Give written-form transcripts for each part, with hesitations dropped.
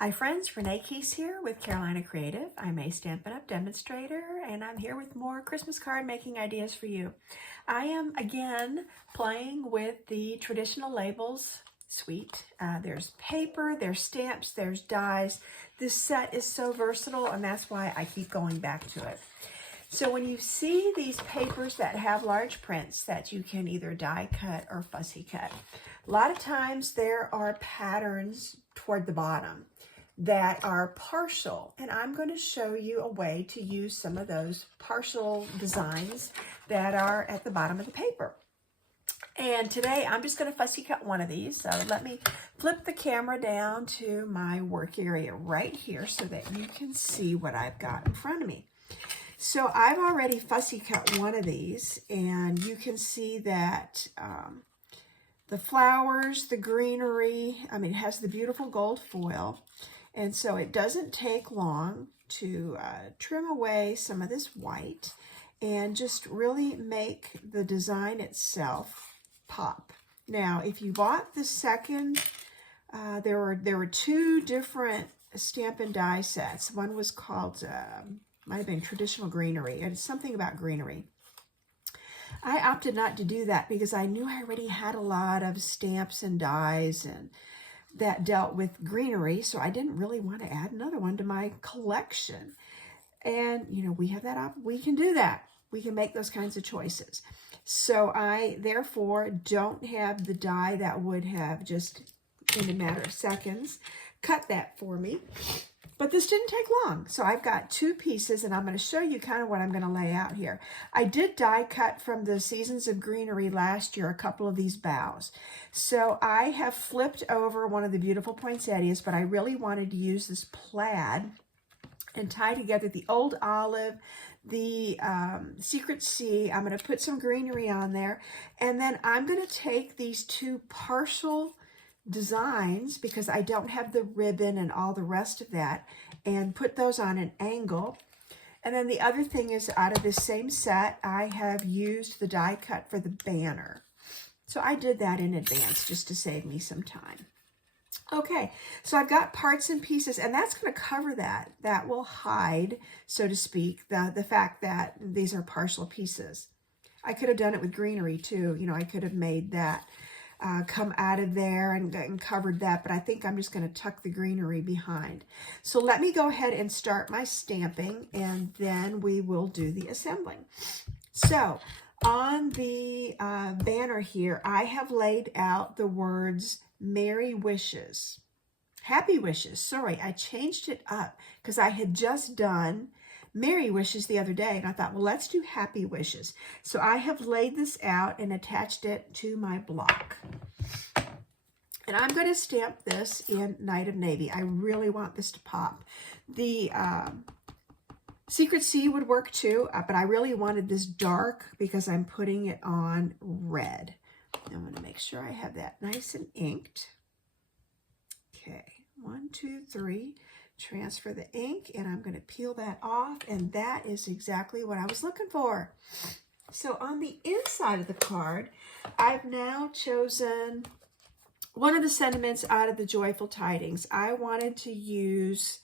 Hi friends, Renee Keese here with Carolina Creative. I'm a Stampin' Up! Demonstrator and I'm here with more Christmas card making ideas for you. I am again playing with the traditional labels suite. There's paper, there's stamps, there's dies. This set is so versatile and that's why I keep going back to it. So when you see these papers that have large prints that you can either die cut or fussy cut, a lot of times there are patterns toward the bottom that are partial, and I'm going to show you a way to use some of those partial designs that are at the bottom of the paper. And today I'm just going to fussy cut one of these. So let me flip the camera down to my work area right here so that you can see what I've got in front of me. So I've already fussy cut one of these, and you can see that the flowers, the greenery, it has the beautiful gold foil. And so it doesn't take long to trim away some of this white and just really make the design itself pop. Now, if you bought the second, there were two different Stampin' Die sets. One was called, might have been Traditional Greenery. It's something about greenery. I opted not to do that because I knew I already had a lot of stamps and dies and that dealt with greenery, so I didn't really want to add another one to my collection. And we have that we can do that. We can make those kinds of choices. So I therefore don't have the die that would have just in a matter of seconds cut that for me. But this didn't take long. So I've got two pieces, and I'm going to show you kind of what I'm going to lay out here. I did die cut from the Seasons of Greenery last year, a couple of these boughs. So I have flipped over one of the beautiful poinsettias, but I really wanted to use this plaid and tie together the old olive, the Secret Sea. I'm going to put some greenery on there, and then I'm going to take these two partial designs, because I don't have the ribbon and all the rest of that, and put those on an angle. And then the other thing is, out of this same set, I have used the die cut for the banner. So I did that in advance just to save me some time. Okay, so I've got parts and pieces, and that's going to cover that. That will hide, so to speak, the fact that these are partial pieces. I could have done it with greenery too. I could have made that come out of there and covered that, but I think I'm just going to tuck the greenery behind. So let me go ahead and start my stamping, and then we will do the assembling. So on the banner here, I have laid out the words Merry Wishes. Happy Wishes. Sorry, I changed it up because I had just done Merry Wishes the other day, and I thought, well, let's do Happy Wishes. So I have laid this out and attached it to my block. And I'm going to stamp this in Night of Navy. I really want this to pop. The Secret Sea would work too, but I really wanted this dark because I'm putting it on red. I'm going to make sure I have that nice and inked. Okay, 1, 2, 3. Transfer the ink, and I'm going to peel that off, and that is exactly what I was looking for. So on the inside of the card, I've now chosen one of the sentiments out of the Joyful Tidings. I wanted to use,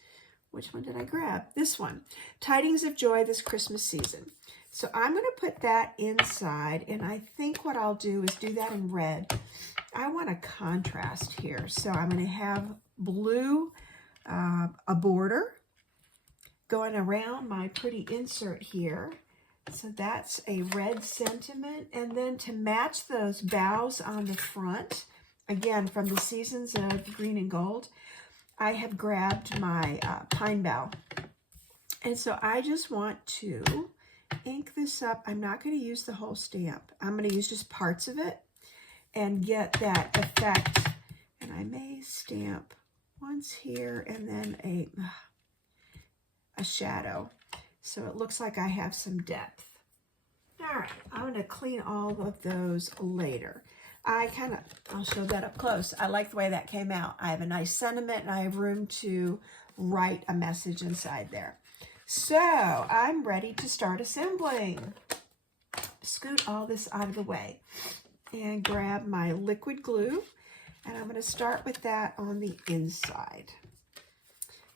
which one did I grab? This one, Tidings of Joy This Christmas Season. So I'm going to put that inside, and I think what I'll do is do that in red. I want a contrast here, so I'm going to have blue, a border going around my pretty insert here. So that's a red sentiment. And then to match those boughs on the front, again, from the Seasons of Green and Gold, I have grabbed my pine bough. And so I just want to ink this up. I'm not going to use the whole stamp. I'm going to use just parts of it and get that effect. And I may stamp once here and then a shadow, so it looks like I have some depth. All right, I'm going to clean all of those later. I'll show that up close. I like the way that came out. I have a nice sentiment, and I have room to write a message inside there. So I'm ready to start assembling. Scoot all this out of the way and grab my liquid glue. And I'm going to start with that on the inside.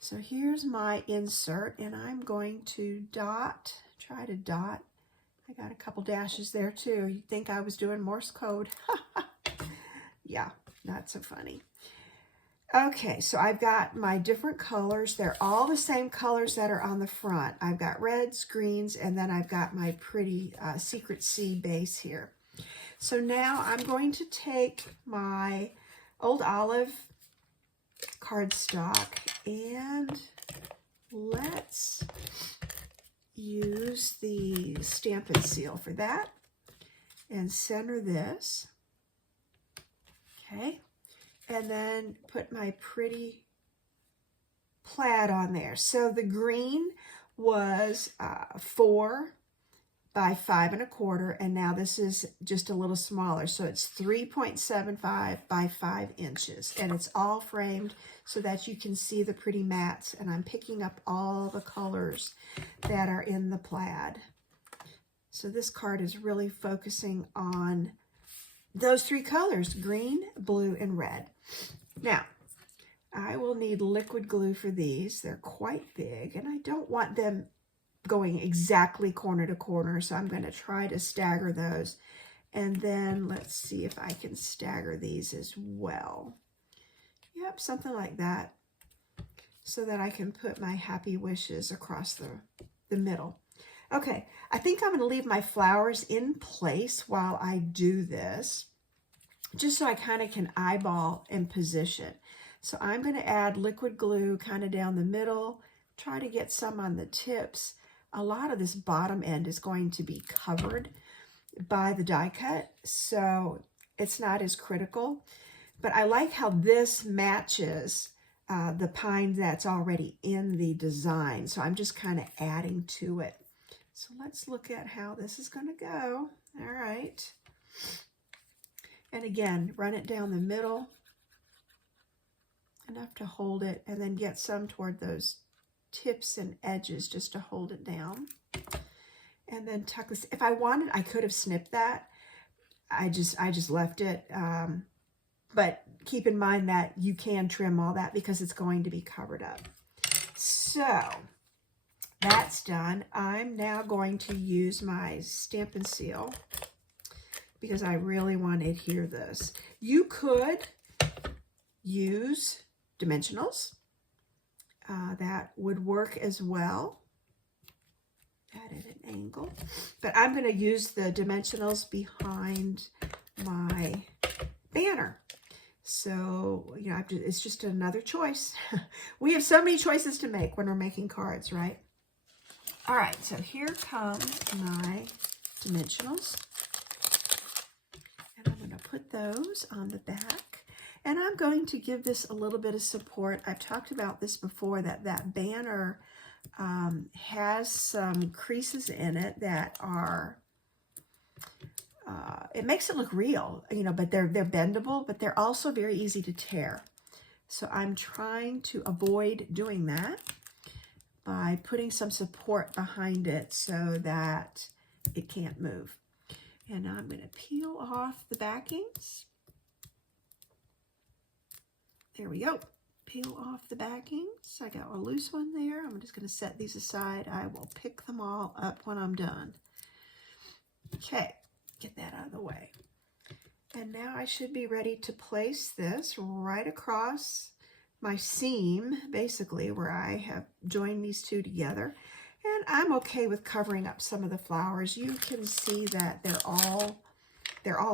So here's my insert, and I'm going to try to dot. I got a couple dashes there too. You'd think I was doing Morse code. Yeah, not so funny. Okay, so I've got my different colors. They're all the same colors that are on the front. I've got reds, greens, and then I've got my pretty Secret Sea base here. So now I'm going to take my Old Olive cardstock and let's use the Stampin' Seal for that and center this. Okay. And then put my pretty plaid on there. So the green was 4 by 5 1/4, and now this is just a little smaller. So it's 3.75 by 5 inches, and it's all framed so that you can see the pretty mats. And I'm picking up all the colors that are in the plaid. So this card is really focusing on those 3 colors, green, blue, and red. Now, I will need liquid glue for these. They're quite big, and I don't want them going exactly corner to corner, so I'm going to try to stagger those. And then let's see if I can stagger these as well. Yep, something like that, so that I can put my happy wishes across the middle. Okay, I think I'm going to leave my flowers in place while I do this, just so I kind of can eyeball and position. So I'm going to add liquid glue kind of down the middle, try to get some on the tips. A lot of this bottom end is going to be covered by the die cut, so it's not as critical. But I like how this matches the pine that's already in the design, so I'm just kind of adding to it. So let's look at how this is going to go. All right. And again, run it down the middle, enough to hold it, and then get some toward those tips and edges just to hold it down. And then tuck this. If I wanted, I could have snipped that. I just left it. But keep in mind that you can trim all that because it's going to be covered up. So that's done. I'm now going to use my Stampin' Seal because I really want to adhere this. You could use dimensionals. That would work as well. Add at an angle. But I'm going to use the dimensionals behind my banner. So, you know, it's just another choice. We have so many choices to make when we're making cards, right? All right, so here come my dimensionals. And I'm going to put those on the back. And I'm going to give this a little bit of support. I've talked about this before, that banner has some creases in it that are, it makes it look real, you know, but they're bendable, but they're also very easy to tear. So I'm trying to avoid doing that by putting some support behind it so that it can't move. And I'm going to peel off the backings. There we go. Peel off the backings. I got a loose one there. I'm just going to set these aside. I will pick them all up when I'm done. Okay, get that out of the way. And now I should be ready to place this right across my seam, basically, where I have joined these two together. And I'm okay with covering up some of the flowers. You can see that they're all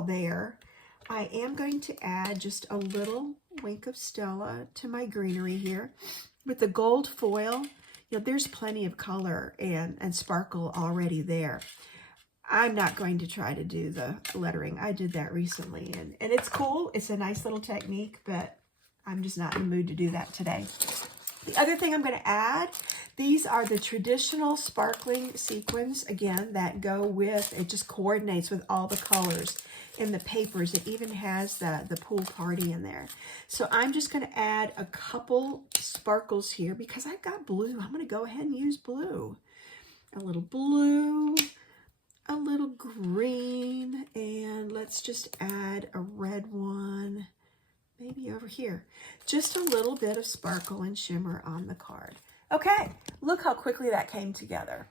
there. I am going to add just a little wink of Stella to my greenery here. With the gold foil, you know, there's plenty of color and sparkle already there. I'm not going to try to do the lettering. I did that recently, and it's cool. It's a nice little technique, but I'm just not in the mood to do that today. The other thing I'm going to add, these are the traditional sparkling sequins, again, that go with, it just coordinates with all the colors in the papers. It even has the pool party in there. So I'm just going to add a couple sparkles here because I've got blue. I'm going to go ahead and use blue. A little blue, a little green, and let's just add a red one. maybe over here, just a little bit of sparkle and shimmer on the card. Okay, look how quickly that came together.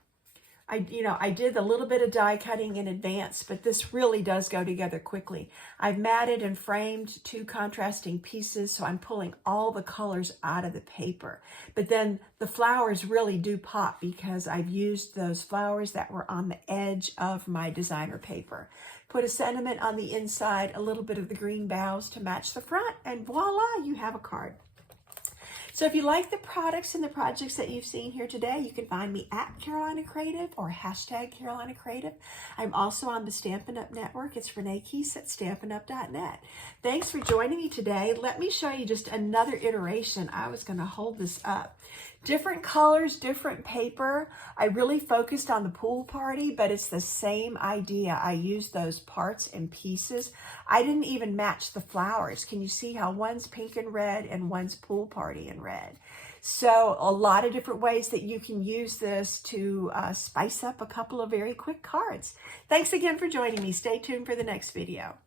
I did a little bit of die cutting in advance, but this really does go together quickly. I've matted and framed 2 contrasting pieces, so I'm pulling all the colors out of the paper. But then the flowers really do pop because I've used those flowers that were on the edge of my designer paper. Put a sentiment on the inside, a little bit of the green boughs to match the front, and voila, you have a card. So if you like the products and the projects that you've seen here today, you can find me at Carolina Creative or hashtag Carolina Creative. I'm also on the Stampin' Up! Network. It's Renee Keese at Stampin'Up.net. Thanks for joining me today. Let me show you just another iteration. I was going to hold this up. Different colors, different paper. I really focused on the pool party, but it's the same idea. I used those parts and pieces. I didn't even match the flowers. Can you see how one's pink and red and one's pool party and red? So a lot of different ways that you can use this to spice up a couple of very quick cards. Thanks again for joining me. Stay tuned for the next video.